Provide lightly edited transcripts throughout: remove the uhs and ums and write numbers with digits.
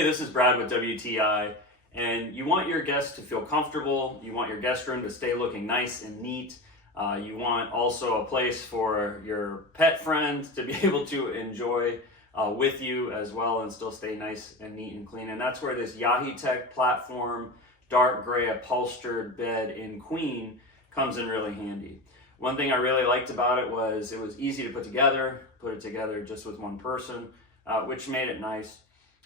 Hey, this is Brad with WTI, and you want your guests to feel comfortable. You want your guest room to stay looking nice and neat. You want also a place for your pet friend to be able to enjoy with you as well and still stay nice and neat and clean. And that's where this Yaheetech platform dark gray upholstered bed in queen comes in really handy. One thing I really liked about it was easy to put it together just with one person, which made it nice.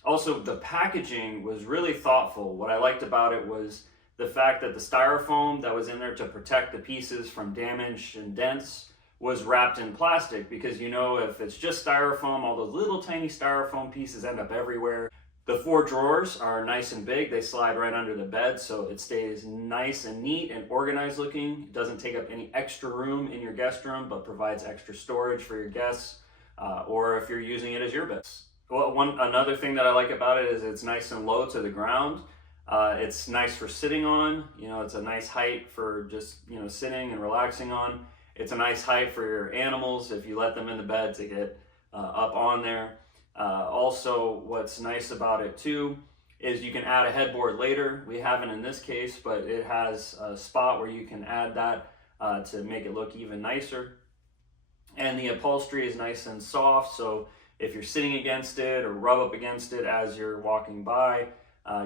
Also, the packaging was really thoughtful. What I liked about it was the fact that the styrofoam that was in there to protect the pieces from damage and dents was wrapped in plastic, because you know, if it's just styrofoam, all those little tiny styrofoam pieces end up everywhere. The 4 drawers are nice and big. They slide right under the bed, so it stays nice and neat and organized looking. It doesn't take up any extra room in your guest room, but provides extra storage for your guests, or if you're using it as your bed. Well, another thing that I like about it is it's nice and low to the ground. It's nice for sitting on. You know, it's a nice height for just, sitting and relaxing on. It's a nice height for your animals if you let them in the bed to get up on there. Also, what's nice about it too is you can add a headboard later. We haven't in this case, but it has a spot where you can add that to make it look even nicer. And the upholstery is nice and soft, so if you're sitting against it or rub up against it as you're walking by,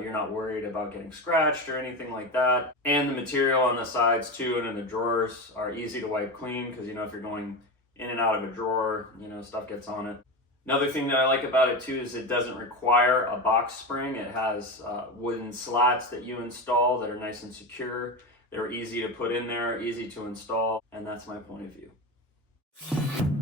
you're not worried about getting scratched or anything like that. And the material on the sides too and in the drawers are easy to wipe clean, because if you're going in and out of a drawer, stuff gets on it. Another thing that I like about it too is it doesn't require a box spring. It has wooden slats that you install that are nice and secure. They're easy to put in there, easy to install, and that's my point of view.